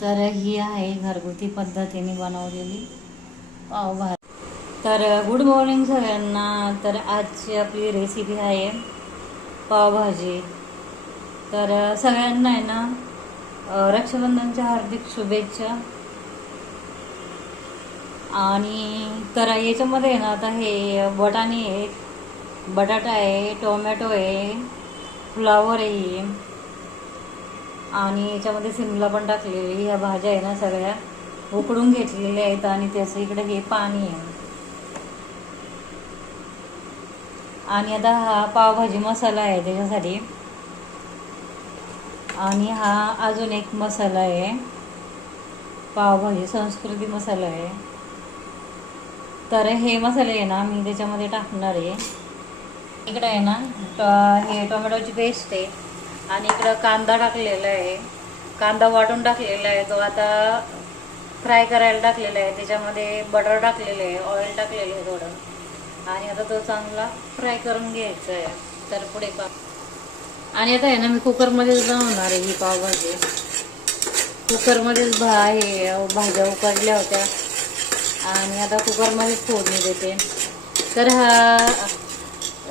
तर ही आहे घरगुती पद्धतीने बनवलेली पावभाजी. तर गुड मॉर्निंग सगळ्यांना. तर आजची आपली रेसिपी आहे पावभाजी. तर सगळ्यांना आहे ना रक्षाबंधनच्या हार्दिक शुभेच्छा. आणि तर याच्यामध्ये आहे ना आता हे वाटाणे आहेत, बटाटा आहे, टोमॅटो आहे, फ्लावर आहे आणि याच्यामध्ये शिमला पण टाकलेली. ह्या भाज्या आहे ना सगळ्या उकडून घेतलेल्या आहेत आणि त्याचं इकडे हे पाणी आहे. आणि आता हा पावभाजी मसाला आहे त्याच्यासाठी. आणि हा अजून एक मसाला आहे, पावभाजी संस्कृती मसाला आहे. तर हे मसाले आहे ना मी त्याच्यामध्ये टाकणार आहे. इकडे आहे ना हे टोमॅटोची पेस्ट आहे आणि इकडं कांदा टाकलेला आहे. कांदा वाटून टाकलेला आहे, तो आता फ्राय करायला टाकलेला आहे. त्याच्यामध्ये बटर टाकलेलं आहे, ऑइल टाकलेलं आहे थोडं आणि आता तो चांगला फ्राय करून घ्यायचा आहे. तर पुढे आणि आता आहे ना मी कुकरमध्येच बनवणार आहे ही पावभाजी. कुकरमध्येच भाज्या उकडल्या होत्या आणि आता कुकरमध्येच फोडणी देते. तर हा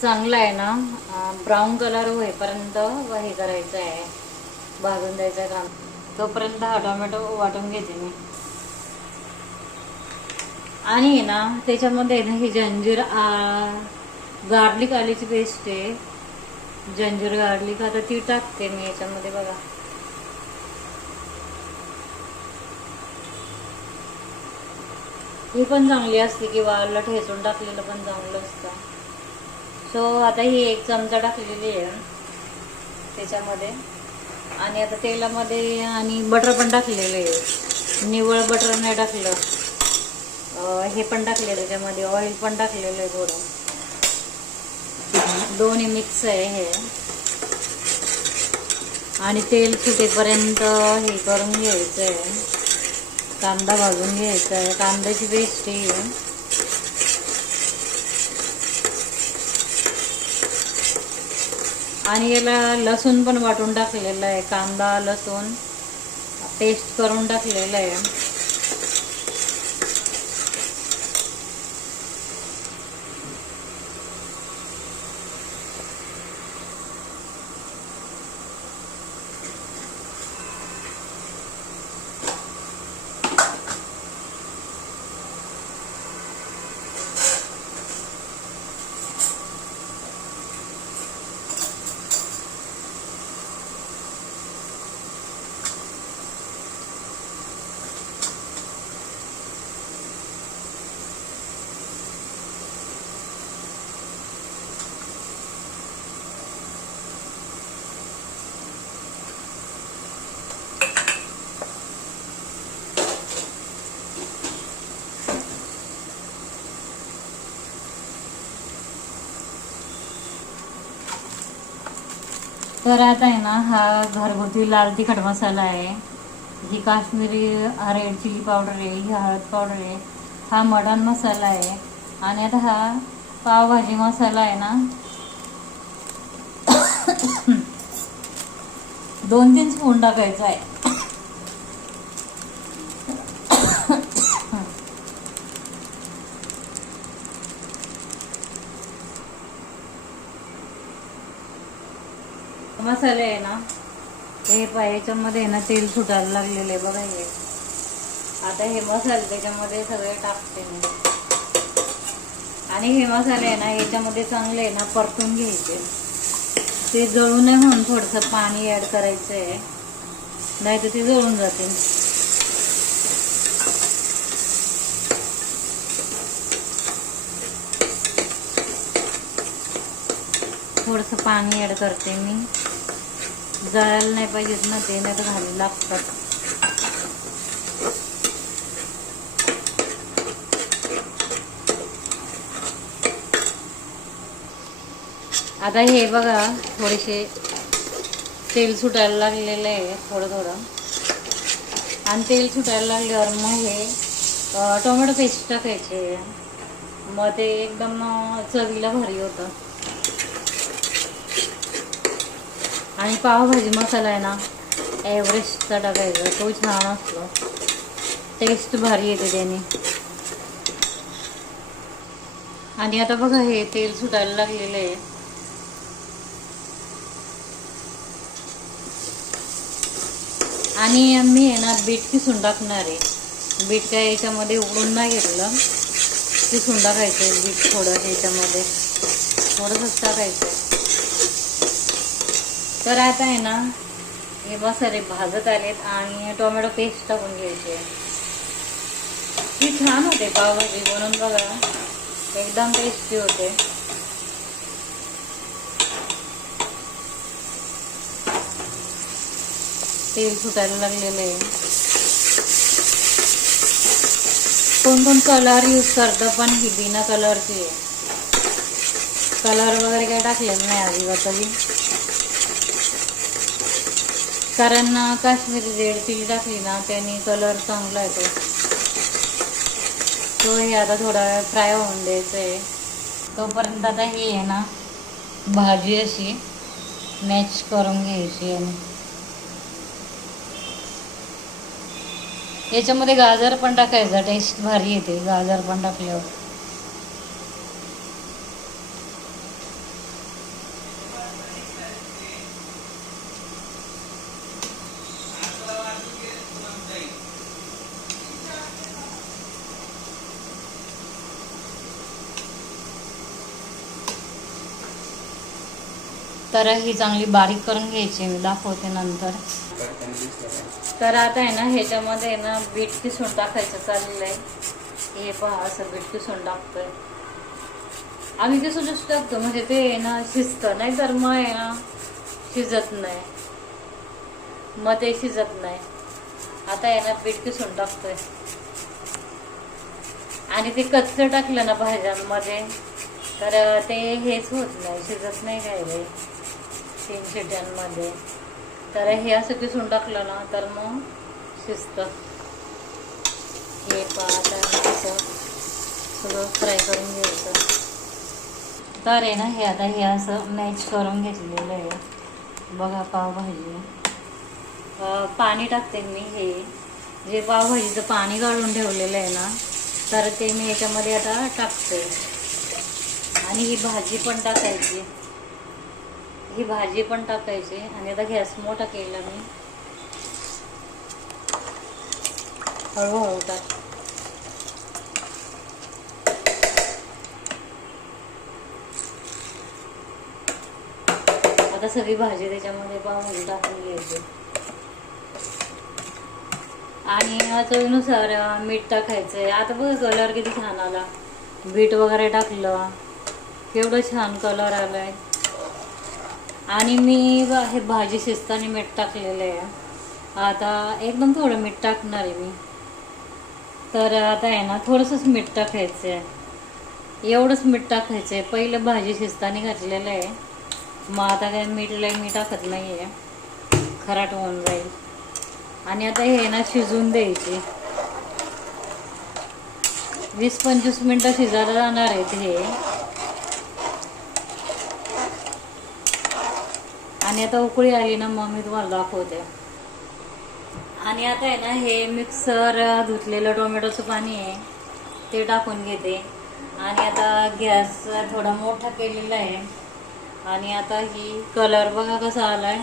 चांगला आहे ना ब्राऊन कलर होईपर्यंत हे करायचं आहे, भाजून द्यायचं काम. तोपर्यंत हा टोमॅटो वाटून घेते मी. आणि ना त्याच्यामध्ये ना ही जंजीर गार्लिक आलीची पेस्ट आहे, जंजीर गार्लिक. आता ती टाकते मी याच्यामध्ये बघा. ही पण चांगली असते किंवा आलं ठेचून टाकलेलं पण चांगलं असतं. सो आता ही एक चमचा टाकलेली आहे त्याच्यामध्ये. आणि आता तेलामध्ये आणि बटर पण टाकलेलं आहे, निव्वळ बटर नाही टाकलं, हे पण टाकले त्याच्यामध्ये, ऑइल पण टाकलेलं आहे थोडं, दोन्ही मिक्स आहे हे. आणि तेल सुटेपर्यंत हे करून घ्यायचं आहे, कांदा भाजून घ्यायचा आहे. कांद्याची पेस्ट आहे आणि याला लसूण पण वाटून टाकलेलं आहे, कांदा लसूण पेस्ट करून टाकलेलं आहे. तर आता आहे ना हा घरगुती लाल तिखट मसाला आहे, ही काश्मीरी रेड चिली पावडर आहे, ही हळद पावडर आहे, हा मटण मसाला आहे. आणि आता हा पावभाजी मसाला आहे ना 2-3 स्पून टाकायचा आहे. मसाले आहे ना हे याच्यामध्ये आहे ना तेल सुटायला लागलेलं आहे बघा हे. आता हे मसाले त्याच्यामध्ये सगळे टाकते मी. आणि हे मसाले आहे ना याच्यामध्ये चांगले आहे ना परतून घ्यायचे, ते जळू नये म्हणून थोडंसं पाणी ऍड करायचं आहे, नाही तर ते जळून जाते. थोडंसं पाणी ऍड करते मी, जळायला नाही पाहिजेत ना ते, नाही तर घाली लागतात. आता हे बघा थोडेसे तेल सुटायला लागलेलं आहे थोडं थोडं. आणि तेल सुटायला लागल्यावर मग हे टोमॅटो पेस्ट टाकायचे, मग ते एकदम चवीला भारी होतं. आणि पावभाजी मसाला आहे ना एव्हरेस्टचा टाकायचा, तो छान असतो, टेस्ट भारी येते त्याने. आणि आता बघा हे तेल सुटायला लागलेलं आहे. आणि मी आहे ना बीट किसून टाकणार आहे. बीट काय याच्यामध्ये उकडून नाही घेतलं, किसून टाकायचं आहे बीट. थोडं ह्याच्यामध्ये थोडंसंच टाकायचं आहे. तर आता आहे ना हे मसाले भाजत आलेत आणि टोमॅटो पेस्ट टाकून घ्यायची. ही छान होते पावभाजी बनवून बघा, एकदम टेस्टी होते. तेल सुटायला लागलेलं आहे. कोण कोण कलर यूज करतं, पण ही बिना कलरची आहे. कलर वगैरे काही टाकलेलं नाही अजिबात तरी, कारण काश्मीरी रेड चिली टाकली ना त्याने कलर चांगला येतो. तो हे आता थोडा वेळ फ्राय होऊन द्यायचं आहे. तोपर्यंत आता हे आहे ना भाजी अशी मॅच करून घ्यायची. आणि याच्यामध्ये गाजर पण टाकायचा, टेस्ट भारी येते गाजर पण टाकल्यावर. तर ही चांगली बारीक करून घ्यायची, मी दाखवते नंतर. तर आता आहे ना ह्याच्यामध्ये आहे ना बीट किसून टाकायचं चाललेलं आहे. हे पहा असं बीट किसून टाकतोय आम्ही, किसूनच टाकतो म्हणजे ते आहे ना शिजतं, नाही तर मग आहे ना शिजत नाही, मग ते शिजत नाही. आता आहे ना बीट किसून टाकतोय. आणि ते कच्चं टाकलं ना भाज्यांमध्ये तर ते हेच होत नाही, शिजत नाही काय रे 3 शिट्यांमध्ये. तर हे असं किसून टाकलं ना तर मग शिजतं. हे आता असं सगळं फ्राय करून घ्यायचं. तर आहे ना हे आता हे असं मॅच करून घेतलेलं आहे बघा पावभाजी. पाणी टाकते मी, हे जे पावभाजीचं पाणी काढून ठेवलेलं आहे ना तर ते मी याच्यामध्ये आता टाकते. आणि ही भाजी पण टाकायची, ही भाजी पण टाकायची. आणि आता गॅस मोठा केला मी, हळूहळू टाक. आता सगळी भाजी त्याच्यामध्ये पावभाजी टाकून घ्यायची. आणि चवीनुसार मीठ टाकायचंय. आता बघा कलर किती छान आला, बीट वगैरे टाकलं केवढं छान कलर आलाय. आणि मी हे भाजी शिजताना मीठ टाकलेलं आहे. आता एकदम थोडं मीठ टाकणार आहे मी. तर आता आहे ना थोडंसंच मीठ टाकायचं आहे, एवढंच मीठ टाकायचं आहे. पहिलं भाजी शिजताना घातलेलं आहे, मग आता काय मीठ लय मी टाकत नाही आहे, खराट होऊन जाईल. आणि आता हे ना शिजून द्यायचे. 20-25 मिनटं शिजायला जाणार आहेत हे. आणि आता उकळी आली ना मग मी तुम्हाला दाखवते. आणि आता आहे ना हे मिक्सर धुतलेलं टोमॅटोचं पाणी आहे ते टाकून घेते. आणि आता गॅस थोडा मोठा केलेला आहे. आणि आता ही कलर बघा कसा आलाय.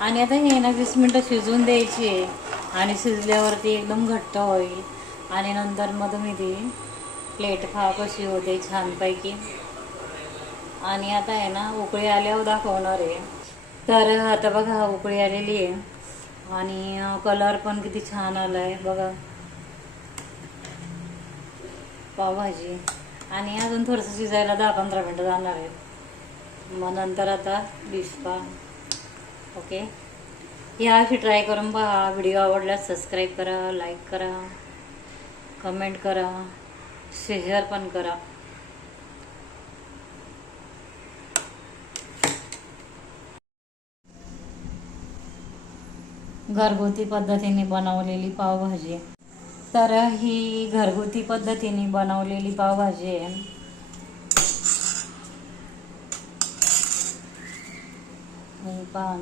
आणि आता हे ना 20 मिनटं शिजून द्यायची आहे. आणि शिजल्यावरती एकदम घट्ट होईल. आणि नंतर मग तुम्ही ती प्लेट खा कशी होते छानपैकी. आणि आता आहे ना उकळी आल्यावर दाखवणार आहे. तर आता बघा उकळी आलेली आहे आणि कलर पण किती छान आला आहे बघा पावभाजी. आणि अजून थोडंसं शिजायला 10-15 मिनटं जाणार आहे. मग नंतर आता डिश पहा. ओके, ह्या अशी ट्राय करून पहा. व्हिडिओ आवडल्यास सबस्क्राईब करा, लाईक करा, कमेंट करा, शेअर पण करा. घरगुती पद्धतीने बनवलेली पावभाजी. तर ही घरगुती पद्धतीने बनवलेली पावभाजी आहे. पान